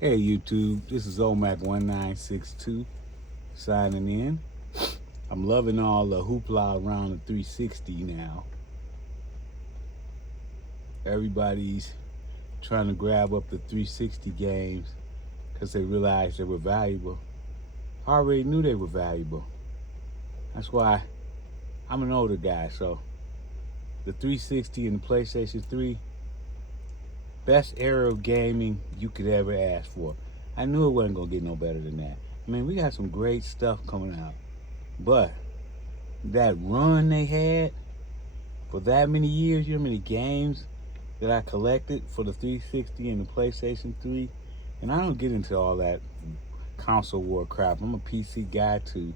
Hey YouTube, this is OMAC1962 signing in. I'm loving all the hoopla around the 360 now. Everybody's trying to grab up the 360 games because they realized they were valuable. I already knew they were valuable. That's why I'm an older guy, so the 360 and the PlayStation 3, best era of gaming you could ever ask for. I knew it wasn't going to get no better than that. I mean, we got some great stuff coming out. But that run they had for that many years, you know how many games that I collected for the 360 and the PlayStation 3? And I don't get into all that console war crap. I'm a PC guy too.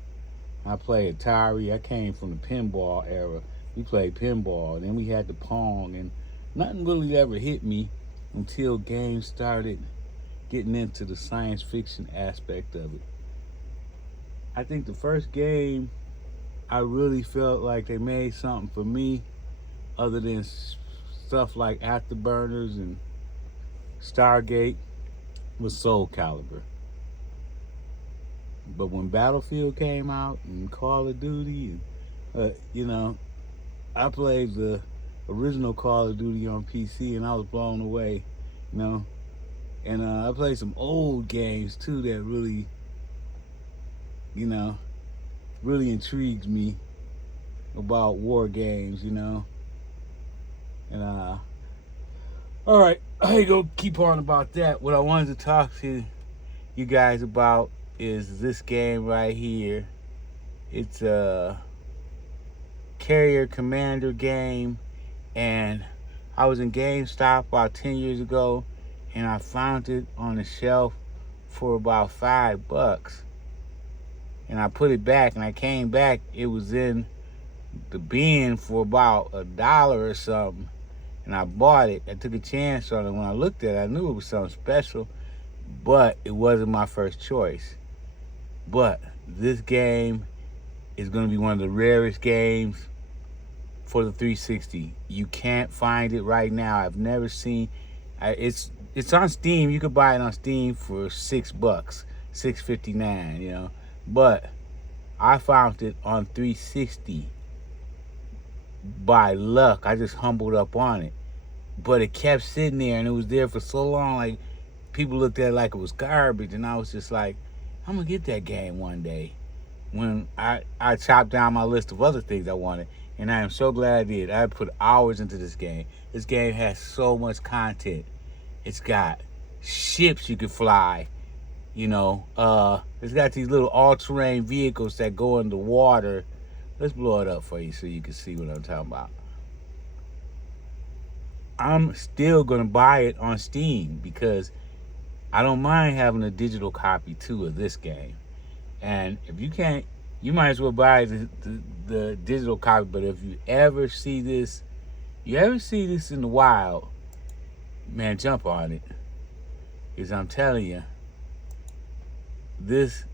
I play Atari. I came from the pinball era. We played pinball, and then we had the Pong, and nothing really ever hit me until games started getting into the science fiction aspect of it. I think the first game I really felt like they made something for me, other than stuff like Afterburners and Stargate, was Soul Calibur. But when Battlefield came out and Call of Duty, and I played the original Call of Duty on PC, and I was blown away, you know. And I played some old games too that really, really intrigues me about war games, And all right, I ain't gonna keep on about that. What I wanted to talk to you guys about is this game right here. It's a Carrier Commander game, and I was in GameStop about 10 years ago, and I found it on the shelf for about $5. And I put it back, and I came back, it was in the bin for about $1 or something. And I bought it. I took a chance on it. When I looked at it, I knew it was something special, but it wasn't my first choice. But this game is going to be one of the rarest games for the 360. You can't find it right now. I've never seen. It's on Steam. You could buy it on Steam for $6, $6.59. But I found it on 360 by luck. I just humbled up on it, but it kept sitting there, and it was there for so long. Like, people looked at it like it was garbage, and I was just like, I'm gonna get that game one day when I chopped down my list of other things I wanted. And I am so glad I did. I put hours into this game. This game has so much content. It's got ships you can fly. It's got these little all-terrain vehicles that go in the water. Let's blow it up for you so you can see what I'm talking about. I'm still gonna buy it on Steam because I don't mind having a digital copy too of this game. And if you can't, you might as well buy the digital copy. But if you ever see this in the wild, man, jump on it. Because I'm telling you, this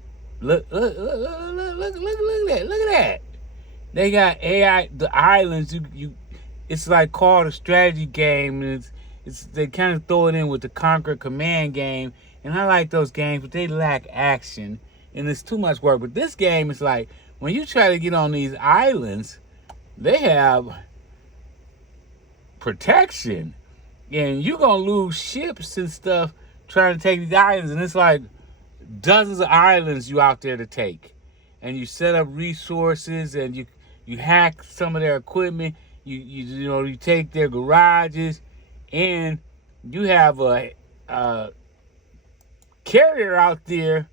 look at that. They got AI, the islands. It's like called a strategy game, and they kind of throw it in with the Conquer Command game. And I like those games, but they lack action, and it's too much work. But this game is like, when you try to get on these islands, they have protection, and you're gonna lose ships and stuff trying to take these islands. And it's like dozens of islands you out there to take, and you set up resources, and you hack some of their equipment. You take their garages, and you have a carrier out there.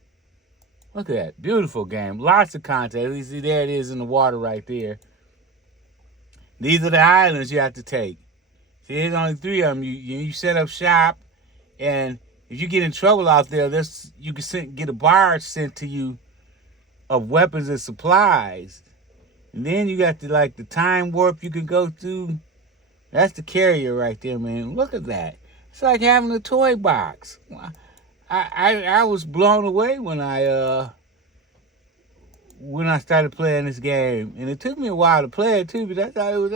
Look at that beautiful game, lots of content. You see, there it is in the water right there. These are the islands you have to take. See, there's only 3 of them. You set up shop, and if you get in trouble out there, you can get a barge sent to you of weapons and supplies. And then you got the time warp you can go through. That's the carrier right there, man. Look at that. It's like having a toy box. I was blown away when I started playing this game, and it took me a while to play it too, because I thought it was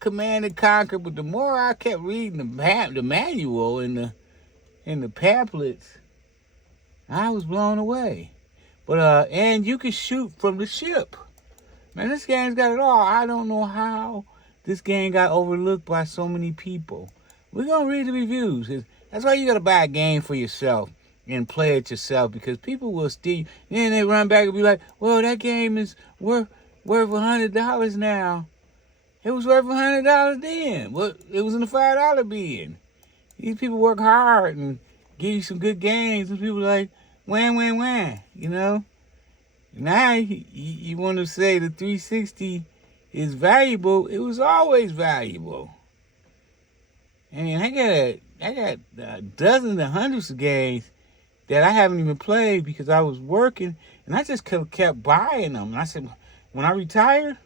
Command and Conquer. But the more I kept reading the manual and and the pamphlets, I was blown away. But and you can shoot from the ship. Man, this game's got it all. I don't know how this game got overlooked by so many people. We're gonna read the reviews. That's why you gotta buy a game for yourself and play it yourself, because people will steal. Then they run back and be like, "Well, that game is worth $100 now. It was worth $100 then. Well, it was in the $5 bin." These people work hard and give you some good games, and people are like, wham. You know. Now you want to say the 360 is valuable. It was always valuable. I mean, I got dozens and hundreds of games that I haven't even played because I was working, and I just kept buying them. And I said, when I retire,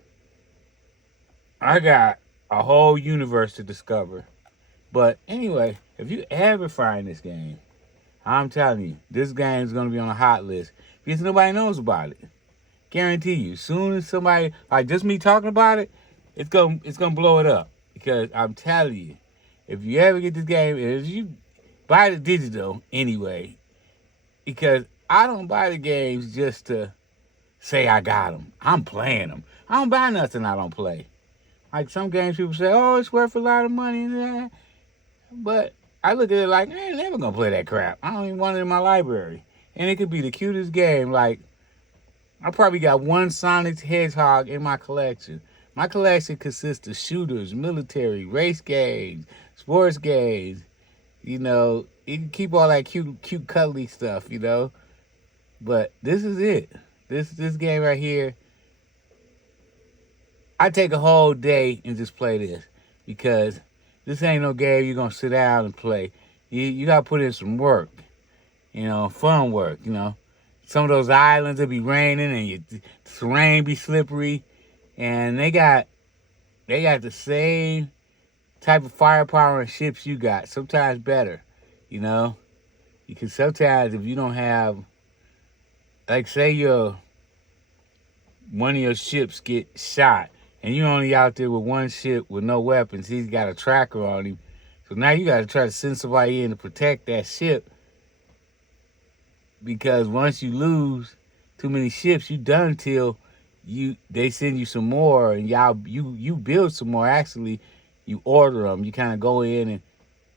I got a whole universe to discover. But anyway, if you ever find this game, I'm telling you, this game is going to be on a hot list because nobody knows about it. Guarantee you, soon as somebody, like just me talking about it, it's gonna blow it up. Because I'm telling you, if you ever get this game, if you buy the digital anyway, because I don't buy the games just to say I got them. I'm playing them. I don't buy nothing I don't play. Like some games people say, oh, it's worth a lot of money. But I look at it like, I ain't never going to play that crap. I don't even want it in my library. And it could be the cutest game. Like, I probably got one Sonic Hedgehog in my collection. My collection consists of shooters, military, race games, sports games. You know, you can keep all that cute, cuddly stuff, you know. But this is it. This game right here, I take a whole day and just play this because this ain't no game you're going to sit down and play. You got to put in some work, you know, fun work, you know. Some of those islands, it be raining and the terrain be slippery. And they got the same type of firepower and ships you got, sometimes better, you know. Because sometimes if you don't have, like say one of your ships get shot and you're only out there with one ship with no weapons, he's got a tracker on him. So now you got to try to send somebody in to protect that ship. Because once you lose too many ships, you done till they send you some more, and you build some more. Actually, you order them. You kind of go in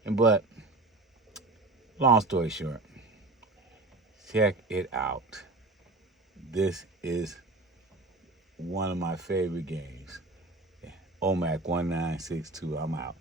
but long story short, check it out. This is one of my favorite games. OMAC 1962. I'm out.